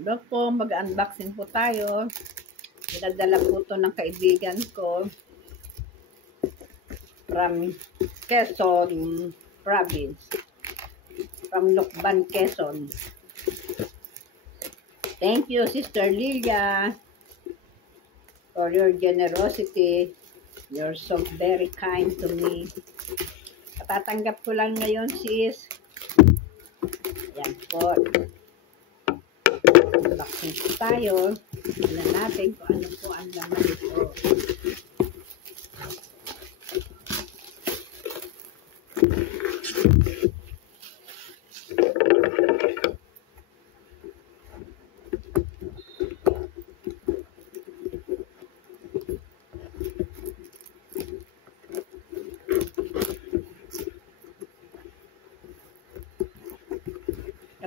Doon po, mag-unboxing po tayo. Pinadala po ito ng kaibigan ko from Quezon Province. From Lucban, Quezon. Thank you, Sister Lilia, for your generosity. You're so very kind to me. Tatanggap ko lang ngayon, sis. Ayan po. Unboxing po tayo. Tignan natin kung ano po ang laman ito.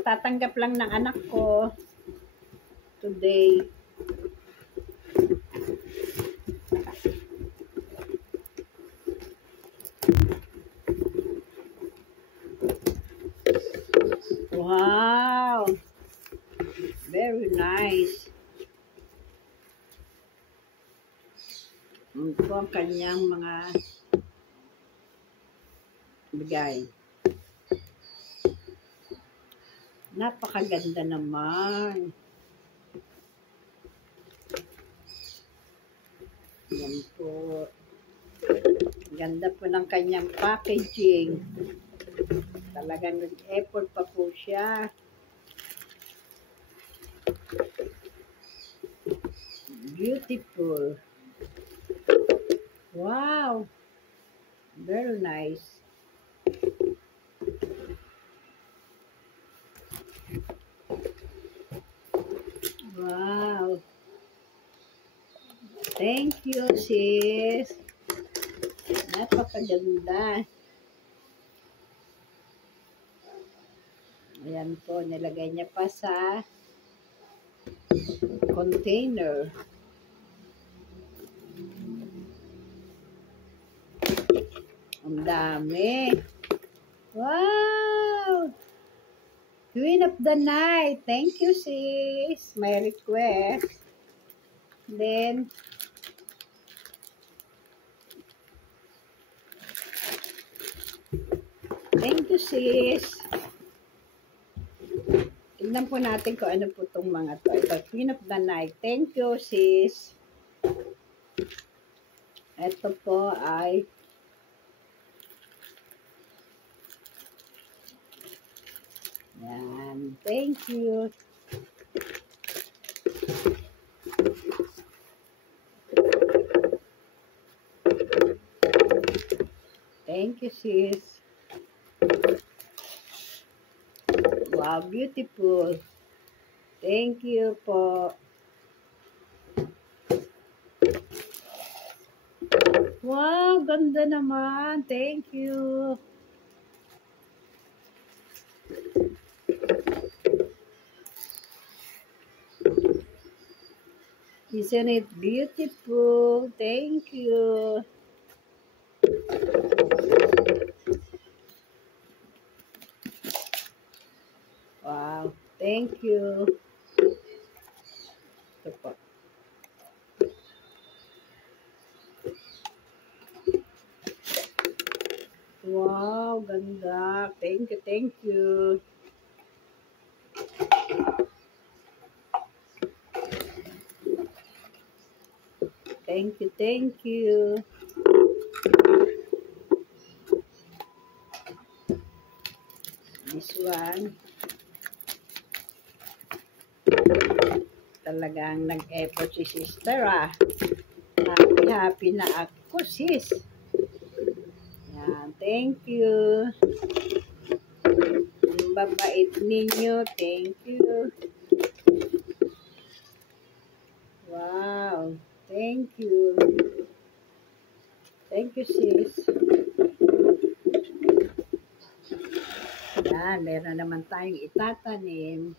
Tatanggap lang ng anak ko today. Wow! Very nice. Ito ang kanyang mga bigay. Napakaganda naman. Yan po. Ganda po ng kanyang packaging. Talagang nag-effort pa po siya. Beautiful. Wow. Very nice. Wow. Thank you, sis. Napakaganda. Ayan po, nilagay niya pa sa container. Ang dami. Wow! Queen of the night. Thank you, sis. My request. Then, thank you, sis. Tignan po natin kung ano po itong mga to. Ito, Queen of the night. Thank you, sis. Ito po ay yan. Thank you. Thank you, sis. Wow, beautiful. Thank you po. Wow, ganda naman. Thank you. Isn't it beautiful? Thank you. Wow, thank you. Ito po. Wow, ganda. Thank you, thank you. Thank you, thank you. This one. Talagang nag-effort si sister, ah. Happy na ako, sis. Yan, thank you. Ang babait ninyo, thank you. Wow, thank you. Thank you, sis. Yan, meron naman tayong itatanim.